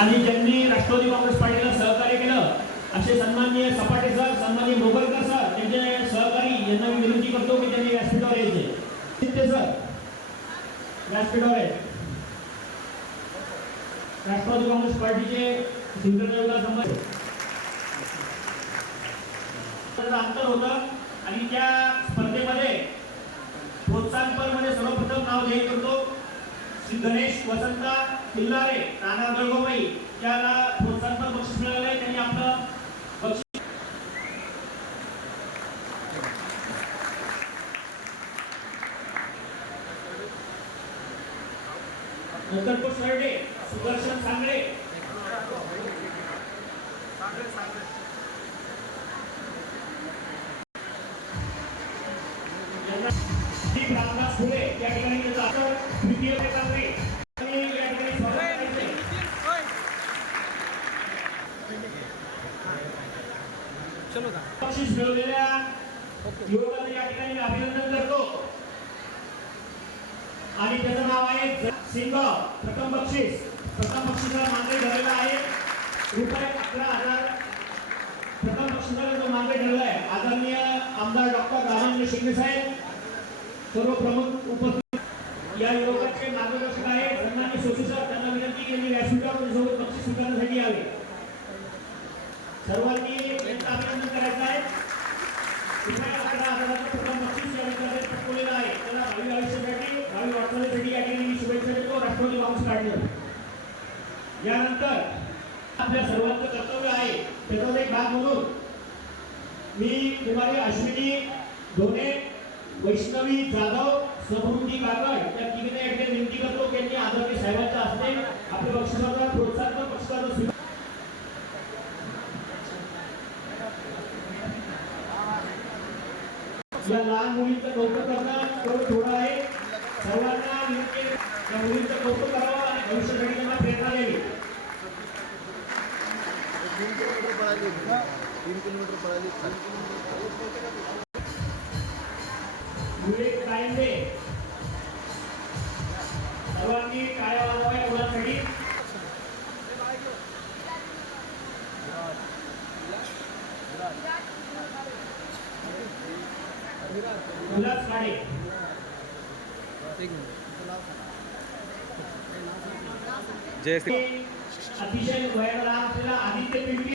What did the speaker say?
आणि ज्यांनी राष्ट्रवादी काँग्रेस पार्टीला सहकार्य केलं असे सन्माननीय सपाटे सर, सन्माननीय मोगलकर सर, त्यांचे सहकारी यांना मी विनंती करतो की त्यांनी व्यासपीठावर यायचे. सर व्यासपीठावर आहे. राष्ट्रवादी काँग्रेस पार्टीचे सिंधुदुर्ग विकास संघ अंतर होतं आणि त्या स्पर्धेमध्ये प्रोत्साहनपर मध्ये सर्वप्रथम नाव जाहीर करतो गणेश वसंता किल्लारे राणा गळगोबाई याला प्रोत्साहनपर बक्षीस मिळाले. त्यांनी आपलं बक्षीस नंतर तो सरडे सुदर्शन सांगळे रामदास फुले या ठिकाणी तृतीय क्रमांकावर या ठिकाणी बक्षीस मिळवलेल्या युवकांचं या ठिकाणी अभिनंदन करतो आणि त्याचं नाव आहे सिंग. प्रथम बक्षिसाला मागे ठरलेला आहे रुपये 11,000. प्रथम बक्षिसाला जो मागे ठरला आहे आदरणीय आमदार डॉक्टर राजेंद्र शिंदे साहेब सर्व प्रमुख उपस्थित या युवकांचे मार्गदर्शक आहे सन्माननीय सोशी सर. त्यांना विनंती केली व्यासपीठावर सोबत बक्षीस स्वीकारण्यासाठी यावे. सर्वांनी यांचं अभिनंदन करायचं आहे. रुपये 11,000 प्रथम बक्षीस या विद्यार्थ्याने पटकवलेलं आहे. त्याला भावी आयुष्यासाठी भावी वाटचालीसाठी या ठिकाणी शुभेच्छा देतो राष्ट्रवादी काँग्रेस पार्टीला. यानंतर आपल्या सर्वांचं कर्तव्य आहे त्याचा एक भाग म्हणून मी कुमारी अश्विनी धोने, वैष्णवी जाधव, समृद्धी काकड या तिघींना या ठिकाणी विनंती करतो की त्यांनी आदरणीय साहेबांच्या हस्ते आपल्या बक्षिसाचा प्रोत्साहन बक्षिसाचा या लहान मुलींचं कौतुक करणं थोडं आहे. सर्वांना विनंती या मुलींचं कौतुक करावं आणि भविष्यासाठी त्यांना प्रेरणा द्यावी. 3 किलोमीटर पळाली. विवेक कायंदे सर्वांनी टाळ्या वाजवाव्या मुलांसाठी. विलास खाडे जय श्री अतिशय वयाला लहान असलेला आदित्य पिंपरी